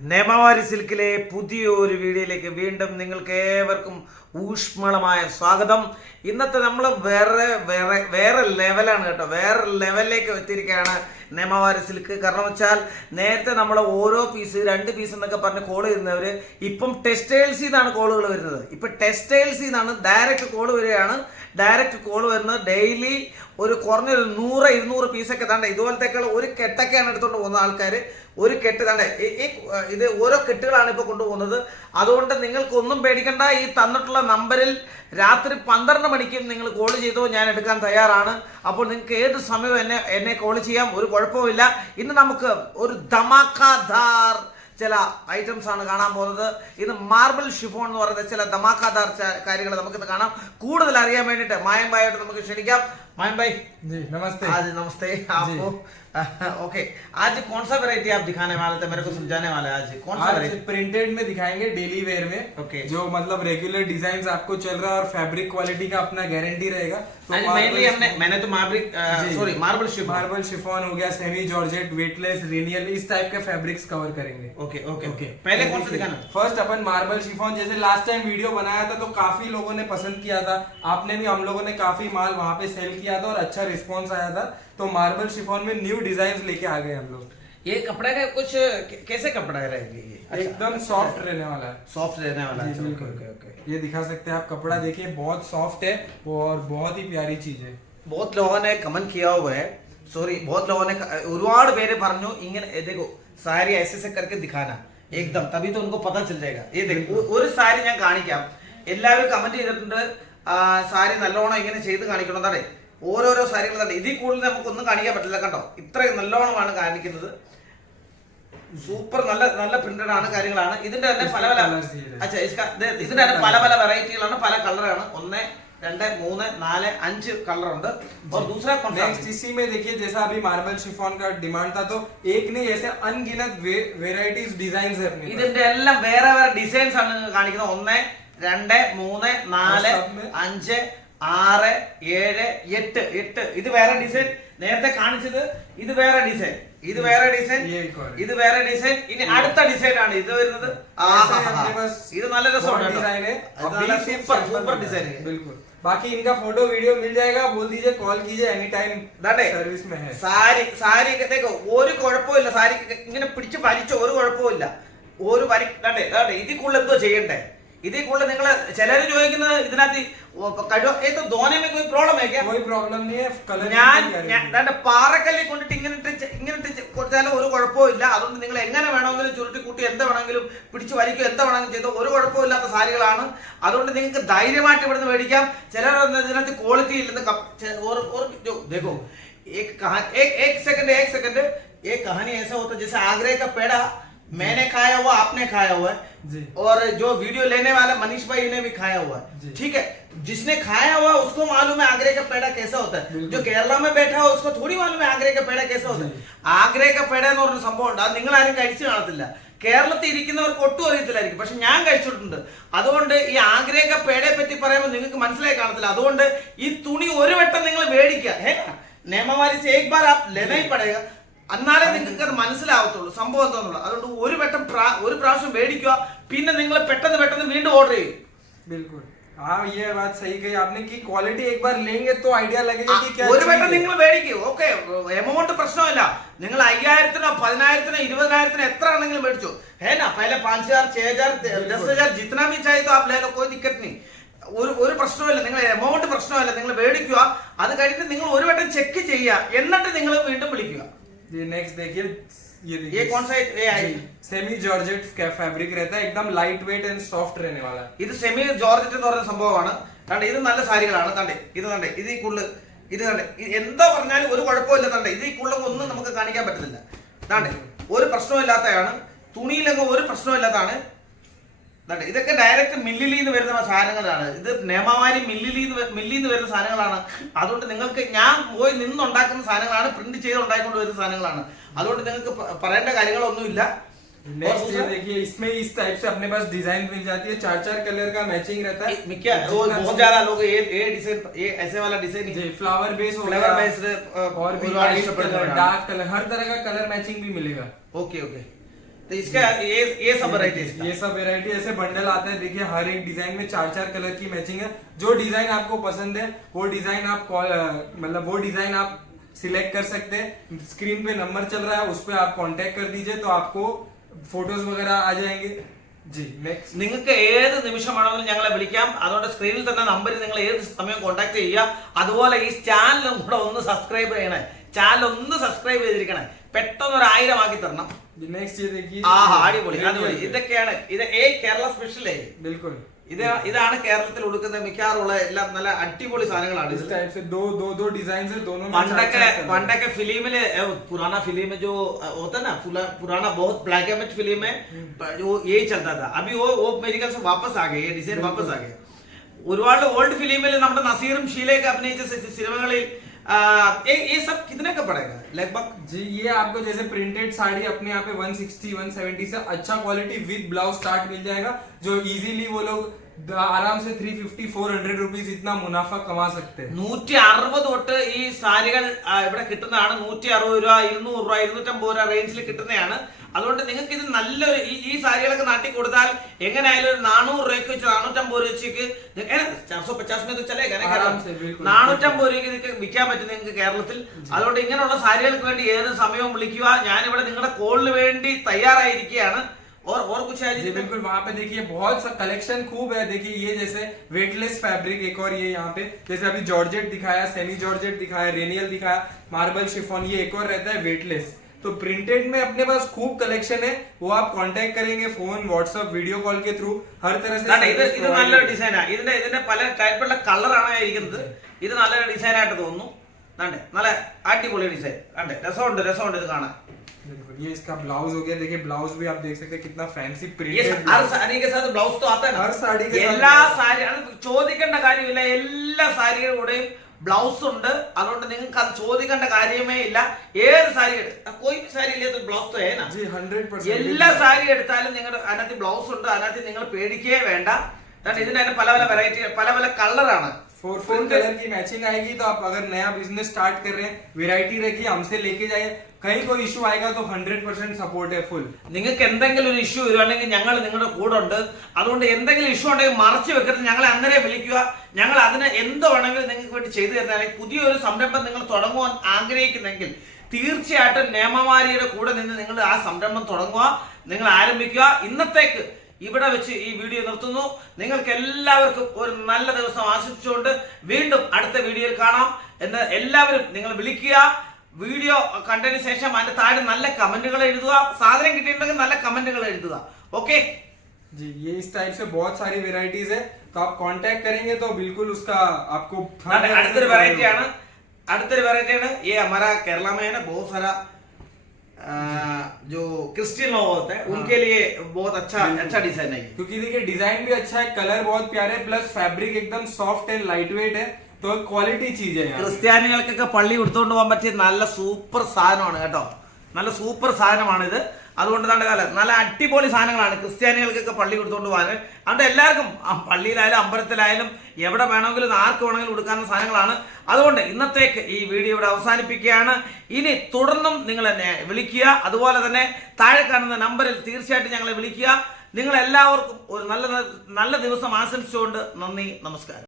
നിയമവാരി സിൽക്കിലെ പുതിയൊരു വീഡിയോയിലേക്ക് വീണ്ടും നിങ്ങൾക്ക് ഏവർക്കും ഊഷ്മളമായ സ്വാഗതം. ഇന്നത്തെ നമ്മൾ വേറെ ലെവലാണ് കേട്ടോ, വേറെ ലെവലിലേക്ക് എത്തിയിരിക്കുകയാണ് നിയമവാരി സിൽക്ക്. കാരണം വെച്ചാൽ നേരത്തെ നമ്മൾ ഓരോ പീസ് 2 പീസ് എന്നൊക്കെ പറഞ്ഞ് കോൾ ചെയ്യുന്നവർ ഇപ്പം ടെക്സ്റ്റൈൽസിൽ നിന്നാണ് കോളുകൾ വരുന്നത്. ഇപ്പം ടെക്സ്റ്റൈൽസിൽ നിന്നാണ് ഡയറക്റ്റ് കോൾ വരികയാണ്. ഡയറക്റ്റ് കോൾ വരുന്നത് ഡെയിലി ഒരു കുറഞ്ഞൊരു 100-200 പീസൊക്കെ താണ്ട ഇതുപോലത്തേക്കുള്ള ഒരു കെട്ടൊക്കെയാണ് എടുത്തുകൊണ്ട് പോകുന്ന ആൾക്കാർ. ഒരു കെട്ട് താണ്ട ഇത് ഓരോ കെട്ടുകളാണ് ഇപ്പോൾ കൊണ്ടുപോകുന്നത്. അതുകൊണ്ട് നിങ്ങൾക്കൊന്നും പേടിക്കണ്ട. ഈ തന്നിട്ടുള്ള നമ്പറിൽ രാത്രി 12 മണിക്കും നിങ്ങൾ കോൾ ചെയ്തോ, ഞാൻ എടുക്കാൻ തയ്യാറാണ്. അപ്പോൾ നിങ്ങൾക്ക് ഏത് സമയവും എന്നെ കോൾ ചെയ്യാം, ഒരു കുഴപ്പമില്ല. ഇന്ന് നമുക്ക് ഒരു ധമാക്കാധാർ ചില ഐറ്റംസ് ആണ് കാണാൻ പോകുന്നത്. ഇത് മാർബിൾ ഷിഫോൺ എന്ന് പറയുന്ന ചില ധമാക്കാധാർ കാര്യങ്ങൾ നമുക്കിത് കാണാം. കൂടുതൽ അറിയാൻ വേണ്ടിയിട്ട് മായം ഭായിയോട്ട് നമുക്ക് ക്ഷണിക്കാം. मायम भाई जी नमस्ते। आज नमस्ते आपको। ओके, आज कौन सा वैरायटी आप दिखाने वाले थे, मेरे को समझाने वाले? आज कौन सा वैरायटी? प्रिंटेड में दिखाएंगे, डेली वेयर में। ओके, जो मतलब रेगुलर डिजाइन आपको चल रहा है और फैब्रिक क्वालिटी का अपना गारंटी रहेगा। तो मेनली मैंने तो मार्बल शिफॉन हो गया, सेमी जॉर्जेट, वेटलेस, रिनियल, इस टाइप के फैब्रिक्स कवर करेंगे। ओके ओके ओके, पहले कौन सा दिखाना? फर्स्ट अपन मार्बल शिफॉन, जैसे लास्ट टाइम वीडियो बनाया था तो काफी लोगों ने पसंद किया था, आपने भी, हम लोगों ने काफी माल वहाँ पे सेल किया था और अच्छा रिस्पॉन्स आया था। तो मार्बल शिफॉन में न्यू डिजाइन लेके आ गए हम लोग। ये कपड़ा का कुछ कैसे कपड़ा रहेगा? ये एकदम सॉफ्ट रहने वाला है। सॉफ्ट रहने वाला है। ओके ओके ओके, ये दिखा सकते हैं आप, कपड़ा देखिए बहुत सॉफ्ट है और बहुत ही प्यारी चीज है। बहुत लोगों ने कमेंट किया हुआ है, सॉरी, बहुत लोगों ने ഒരുപാട് പേര് പറഞ്ഞു ഇങ്ങനെ देखो सारी ऐसे से करके दिखाना एकदम, तभी तो उनको पता चल जाएगा। ये देखो ഒരു സാരി ഞാൻ കാണിക്കാം. എല്ലാവരും കമന്റ് ചെയ്തിട്ടുണ്ട് സാരി നല്ലോണം ഇങ്ങനെ ചെയ്ത് കാണിക്കണം. അതെ, ഓരോരോ സാരികൾ തന്നെ. ഇതിൽ കൂടുതൽ നമുക്കൊന്നും കാണിക്കാൻ പറ്റില്ല കണ്ടോ, ഇത്രയും നല്ലോണമാണ് കാണിക്കുന്നത്. സൂപ്പർ നല്ല നല്ല പ്രിന്റഡ് ആണ്, കാര്യങ്ങളാണ്. ഇതിന്റെ തന്നെ പല ഇതിന്റെ തന്നെ പല വെറൈറ്റികളാണ്, പല കളറാണ്. 1 2 3 4 5 कलर ഉണ്ട്. और दूसरा नेक्स्ट इसी में देखिए, जैसा अभी मार्बल शिफॉन का डिमांड था, तो एक नहीं ऐसे अनगिनत वेराइटीज डिजाइन्स है अपने। ഇതിന്റെ എല്ലാം വേറെ വേറെ ഡിസൈൻസ് ആണ് കാണിക്കുന്നത്. 1 2 3 4 5 6 7 8 ഇത് വേറെ ഡിസൈൻ. നേരത്തെ കാണിച്ചത് ഇത് വേറെ ഡിസൈൻ, ഇത് വേറെ ഡിസൈൻ, ഇത് വേറെ ഡിസൈൻ. ഇനി അടുത്ത ഡിസൈൻ ആണ് ഇത് വരുന്നത്. ഇത് നല്ല രസമാണ്, സൂപ്പർ സൂപ്പർ ഡിസൈൻ. बिल्कुल, बाकी इनका फोटो वीडियो मिल जाएगा, बोल दीजिए, कॉल कीजिए, एनी टाइम सर्विस में है। സാരി ഒരു കുഴപ്പമില്ല, സാരി ഇങ്ങനെ പിടിച്ച് വലിച്ച ഒരു കുഴപ്പമില്ല. ഒരു ഇതിൽ കൂടുതൽ എന്തോ ചെയ്യണ്ടേ? ഇതിൽ കൂടുതൽ നിങ്ങൾ ചിലര് ചോദിക്കുന്നത് ഇതിനകത്ത് ധോനെ कोई प्रॉब्लम है क्या? कोई प्रॉब्लम नहीं है, कलर ഞാൻ പാറക്കല്ലിൽ കൊണ്ടിട്ട് ഇങ്ങനെ കൊടുത്താലും ഒരു കുഴപ്പമില്ല. അതുകൊണ്ട് നിങ്ങൾ എങ്ങനെ വേണമെങ്കിലും ചുരുട്ടി കൂട്ടി എന്താ വേണമെങ്കിലും പിടിച്ച് വലിക്കും, എന്താ വേണമെങ്കിലും ചെയ്തോ, ഒരു കുഴപ്പമില്ലാത്ത സാരികളാണ്. അതുകൊണ്ട് നിങ്ങൾക്ക് ധൈര്യമായിട്ട് ഇവിടുന്ന് മേടിക്കാം. ചിലർ ഇതിനകത്ത് ക്വാളിറ്റി ഇല്ലെന്ന് देखो एक सेकंड एक कहानी ऐसा होता है, जैसे आगरे का पेड़ा मैंने खाया हुआ, आपने खाया हुआ है जी, और जो वीडियो लेने वाला मनीष भाई ने भी खाया हुआ है, ठीक है। जिसने खाया हुआ उसको मालूम है आगरे का पेड़ा कैसा होता है. जो केरला में बैठा हो उसको थोड़ी मालूम है आगरे का पेड़ा कैसा होता है. ആഗ്രേ का पेड़ा എന്ന് പറഞ്ഞ സംഭവം ഉണ്ട്. അത് നിങ്ങൾ ആരും കഴിച്ചു കാണത്തില്ല. കേരളത്തിൽ ഇരിക്കുന്നവർക്ക് ഒട്ടും അറിയത്തില്ലായിരിക്കും, പക്ഷെ ഞാൻ കഴിച്ചിട്ടുണ്ട്. അതുകൊണ്ട് ഈ ആഗ്രേ का पेड़യെ പറ്റി പറയുമ്പോൾ നിങ്ങൾക്ക് മനസ്സിലായി കാണത്തില്ല. അതുകൊണ്ട് ഈ തുണി ഒരു വട്ടം നിങ്ങൾ മേടിക്കുക. നിയമവാരി से एक बार आप लेना ही पड़ेगा, എന്നാലേ നിങ്ങൾക്ക് അത് മനസ്സിലാവത്തുള്ളൂ സംഭവം എന്താണെന്നുള്ളത്. അതുകൊണ്ട് ഒരു പ്രാവശ്യം മേടിക്കുക, പിന്നെ നിങ്ങൾ പെട്ടെന്ന് വീണ്ടും ഓർഡർ ചെയ്യും. बिल्कुल, हाँ ये बात सही कही आपने कि क्वालिटी एक बार लेंगे तो आइडिया लगेगा कि क्या ഒരു വട്ടം നിങ്ങൾ മേടിക്കും. ഓക്കെ, എമൗണ്ട് പ്രശ്നമില്ല. നിങ്ങൾ 5000-नो 10000-नो 20000-नो എത്ര ആണെങ്കിലും മേടിച്ചോ. है ना, पहले 5000 6000 10000 जितना भी चाहिए तो आप ले लो, कोई दिक्कत नहीं. ഒരു പ്രശ്നമില്ല. നിങ്ങൾ എമൗണ്ട് പ്രശ്നമല്ല, നിങ്ങൾ മേടിക്കുക. അത് കഴിഞ്ഞിട്ട് നിങ്ങൾ ഒരു വട്ടം ചെക്ക് ചെയ്യുക, എന്നിട്ട് നിങ്ങൾ വീണ്ടും വിളിക്കുക. ये नेक्स्ट देखिए, ये कौन सा है? सेमी जॉर्जेट का फैब्रिक रहता है, एकदम लाइट वेट एंड सॉफ्ट रहने वाला है। ഇത് സെമി ജോർജറ്റ് എന്ന് പറയുന്ന സംഭവമാണ്. കണ്ടേ, ഇത് നല്ല സാരികളാണ്. കണ്ടേ, ഇതിൽ കൂടുതൽ എന്താ പറഞ്ഞാലും ഒരു കുഴപ്പമില്ല. കണ്ടേ, ഇതിൽ കൂടുതൽ ഒന്നും നമുക്ക് കാണിക്കാൻ പറ്റുന്നില്ല. കണ്ടേ, ഒരു പ്രശ്നമില്ലാത്തതാണ്. തുണിയിലൊക്കെ ഒരു പ്രശ്നമില്ലാത്തതാണ്. ഇതൊക്കെ ഡയറക്റ്റ് മില്ലിൽ നിന്ന് വരുന്ന സാധനങ്ങളാണ്. ഇത് നിയമവാരി മില്ലിൽ നിന്ന് വരുന്ന സാധനങ്ങളാണ്. അതുകൊണ്ട് നിങ്ങൾക്ക് ഞാൻ പോയി നിന്നുണ്ടാക്കുന്ന സാധനങ്ങളാണ്, പ്രിന്റ് ചെയ്ത് ഉണ്ടാക്കിക്കൊണ്ട് വരുന്ന സാധനങ്ങളാണ്. അതുകൊണ്ട് നിങ്ങൾക്ക് പറയേണ്ട കാര്യങ്ങളൊന്നുമില്ല. नेक्स्ट ये देखिए, इसमें इस टाइप से अपने पास डिजाइन मिल जाती है, 4 कलर का मैचिंग रहता है. बहुत ज्यादा लोग ये डिजाइन, ये ऐसे वाला डिजाइन फ्लावर बेस और भी डार्क कलर, हर तरह का कलर मैचिंग भी मिलेगा. ओके ओके, तो इसका ये सब वैरायटी ये सब वेरायटी ऐसे बंडल आता है। देखिए हर एक डिजाइन में 4-4 कलर की मैचिंग है। जो डिजाइन आपको पसंद है वो डिजाइन आप मतलब वो डिजाइन आप सिलेक्ट कर सकते हैं। स्क्रीन पे नंबर चल रहा है, उस पर आप कांटेक्ट कर दीजिए तो आपको फोटोज वगैरह आ जाएंगे। जी नेक्स्ट, നിങ്ങൾക്ക് ഏത് നിമിഷം വേണമെങ്കിലും ഞങ്ങളെ വിളിക്കാം. അതുകൊണ്ട് സ്ക്രീനിൽ തന്നെ നമ്പറിൽ നിങ്ങൾ ഏത് സമയം കോൺടാക്ട് ചെയ്യുക. അതുപോലെ ഈ ചാനലും കൂടെ ഒന്ന് സബ്സ്ക്രൈബ് ചെയ്യണേ. ചാനൽ ഒന്ന് സബ്സ്ക്രൈബ് ചെയ്തിരിക്കണേ. പെട്ടെന്ന് ഒരു 1000 ആക്കി തരണം. नेक्स्ट ये देखिए, അടിപൊളി അടിപൊളി. ഇതൊക്കെയാണ് ഇത് കേരള സ്പെഷ്യലേ. बिल्कुल ഇതാണ് കേരളത്തിൽ കൊടുക്കുന്ന മിക്കാറുള്ള എല്ലാം നല്ല അടിപൊളി സാധനങ്ങളാണ്. इस टाइप से दो डिजाइन है, दोनों में പണ്ടൊക്കെ ഫിലിമില് पुराना फिल्म जो होता है ना, पुराना बहुत ब्लैक एंड व्हाइट फिल्म है जो यही चलता था. अभी वो मेरे ख्याल से वापस आ गए, ये डिजाइन वापस आ गए. ഒരുപാട് ഓൾഡ് ഫിലിമിൽ നമ്മുടെ നസീറും ഷീലയൊക്കെ അഭിനയിച്ച സിനിമകളിൽ ये सब कितने का पड़ेगा लगभग? जी ये आपको जैसे प्रिंटेड साड़ी अपने यहाँ पे 160-170 से अच्छा क्वालिटी विद ब्लाउज स्टार्ट मिल जाएगा, जो इजीली वो लोग आराम से 350-400 रुपीज इतना मुनाफा कमा सकते हैं. 160 തൊട്ട് ഈ സാരികൾ ഇവിടെ കിട്ടുന്നതാണ്. 160 രൂപ, 200 രൂപ, 250 രൂപ റേഞ്ചിൽ കിട്ടുന്നതാണ്. അതുകൊണ്ട് നിങ്ങൾക്ക് ഇത് നല്ലൊരു ഈ സാരികളൊക്കെ നാട്ടിൽ കൊടുത്താൽ എങ്ങനെയായാലും ഒരു 400 രൂപയ്ക്ക് വെച്ച് 450 രൂപയ്ക്ക് 450 ചലേഗാ 450 രൂപയ്ക്ക് നിങ്ങൾക്ക് വിൽക്കാൻ പറ്റും നിങ്ങൾക്ക് കേരളത്തിൽ. അതുകൊണ്ട് ഇങ്ങനെയുള്ള സാരികൾക്ക് വേണ്ടി ഏത് സമയവും വിളിക്കുക. ഞാനിവിടെ നിങ്ങളുടെ കോളിന് വേണ്ടി തയ്യാറായിരിക്കുകയാണ്. और कुछ है जी बिल्कुल, वहाँ पे देखिए बहुत सा कलेक्शन खूब है. देखिए ये जैसे वेटलेस फैब्रिक, एक और ये यहाँ पे जैसे अभी जॉर्जेट दिखाया, सेमी जॉर्जेट दिखाया, रेनियल दिखाया, मार्बल शिफॉन, ये एक और रहता है वेटलेस. तो प्रिंटेड में अपने पास खूब कलेक्शन है, वो आप कांटेक्ट करेंगे फोन, व्हाट्सएप, वीडियो कॉल के थ्रू हर तरह से. ഇത് നല്ലൊരു ഡിസൈനാ. ഇതിന്റെ പല ടൈപ്പുള്ള കളറാണ് ഇരിക്കുന്നത്. ഇത് നല്ലൊരു ഡിസൈനായിട്ട് തോന്നുന്നു. നല്ല അടിപൊളി ഡിസൈൻ. രസമുണ്ട് ഇത് കാണാൻ. ये इसका ब्लाउज हो गया. देखिए ब्लाउज भी आप देख सकते हैं कितना फैंसी ये प्रिंटेड. हर साड़ी के साथ ब्लाउज तो आता है ना. हर साड़ी के എല്ലാ സാരി ചോദിക്കേണ്ട കാര്യമില്ല. എല്ലാ സാരിയുടെ കൂടെയും ബ്ലൗസ് ഉണ്ട്. അതുകൊണ്ട് നിങ്ങൾക്ക് അത് ചോദിക്കേണ്ട കാര്യമേ ഇല്ല. ഏത് സാരി कोई സാരി ഇല്ലാത്ത ബ്ലൗസ് तो है ना. जी 100% എല്ലാ സാരി എടുത്താലും നിങ്ങളുടെ അതിനകത്ത് ബ്ലൗസ് ഉണ്ട്. അതിനകത്ത് നിങ്ങൾ പേടിക്കേ വേണ്ട. ഇതിന് പല പല വെറൈറ്റി, പല പല കളറാണ്. 4 कलर की मैचिंग आएगी. तो आप अगर नया बिजनेस स्टार्ट कर रहे हैं, वैरायटी रखिए, हमसे लेके जाइए. कहीं कोई इशू आएगा तो 100% सपोर्ट है फुल. നിങ്ങൾക്ക് എന്തെങ്കിലും ഒരു ഇഷ്യൂ വരുവാണെങ്കിൽ ഞങ്ങൾ നിങ്ങളുടെ കൂടെ ഉണ്ട്. അതുകൊണ്ട് എന്തെങ്കിലും ഇഷ്യൂ ഉണ്ടെങ്കിൽ മറച്ചു വെക്കരുത്. ഞങ്ങളെ അന്നേരം വിളിക്കുക. ഞങ്ങൾ അതിന് എന്ത് വേണമെങ്കിലും നിങ്ങൾക്ക് വേണ്ടി ചെയ്തു തരുന്നതാണെങ്കിൽ പുതിയൊരു സംരംഭം നിങ്ങൾ തുടങ്ങുവാൻ ആഗ്രഹിക്കുന്നെങ്കിൽ തീർച്ചയായിട്ടും നിയമമാരിയുടെ കൂടെ നിന്ന് നിങ്ങൾ ആ സംരംഭം തുടങ്ങുക, നിങ്ങൾ ആരംഭിക്കുക. ഇന്നത്തേക്ക് ഇവിടെ വെച്ച് ഈ വീഡിയോ നിർത്തുന്നു. നിങ്ങൾക്ക് എല്ലാവർക്കും ഒരു നല്ല ദിവസം ആശംസിച്ചുകൊണ്ട് വീണ്ടും അടുത്ത വീഡിയോയിൽ കാണാം എന്ന് എല്ലാവരും നിങ്ങൾ വിളിക്കുക. വീഡിയോ കണ്ടതിന് ശേഷം അതിന്റെ താഴെ നല്ല കമന്റുകൾ എഴുതുക. സാധനം കിട്ടിയിട്ടുണ്ടെങ്കിൽ നല്ല കമന്റുകൾ എഴുതുക. ഓക്കെ जी ये इस टाइप से बहुत सारी वेराइटीज है. तो आप कांटेक्ट करेंगे तो बिल्कुल उसका आपको അടുത്തൊരു വെറൈറ്റിയാണ് ये हमारा केरला में है ना, बहुत सारा जो क्रिश्चियन लोग होते हैं उनके लिए बहुत अच्छा डिजाइन है. क्योंकि देखिए डिजाइन भी अच्छा है, कलर बहुत प्यारे, प्लस फैब्रिक एकदम सॉफ्ट एंड लाइट वेट है. तो क्वालिटी चीज है. ക്രിസ്ത്യാനികൾക്കൊക്കെ പള്ളി എടുത്തുകൊണ്ട് പോകാൻ പറ്റിയ നല്ല സൂപ്പർ സാധനമാണ് കേട്ടോ. നല്ല സൂപ്പർ സാധനമാണിത്. അതുകൊണ്ട് നല്ല അടിപൊളി സാധനങ്ങളാണ് ക്രിസ്ത്യാനികൾക്കൊക്കെ പള്ളി കൊടുത്തുകൊണ്ട് പോകാൻ. അതുകൊണ്ട് എല്ലാവർക്കും പള്ളിയിലായാലും അമ്പലത്തിലായാലും എവിടെ വേണമെങ്കിലും ആർക്ക് വേണമെങ്കിലും കൊടുക്കാവുന്ന സാധനങ്ങളാണ്. അതുകൊണ്ട് ഇന്നത്തേക്ക് ഈ വീഡിയോ ഇവിടെ അവസാനിപ്പിക്കുകയാണ്. ഇനി തുടർന്നും നിങ്ങൾ എന്നെ വിളിക്കുക. അതുപോലെ തന്നെ താഴെ കാണുന്ന നമ്പറിൽ തീർച്ചയായിട്ടും ഞങ്ങളെ വിളിക്കുക. നിങ്ങൾ എല്ലാവർക്കും ഒരു നല്ല ദിവസം ആശംസിച്ചുകൊണ്ട് നന്ദി, നമസ്കാരം.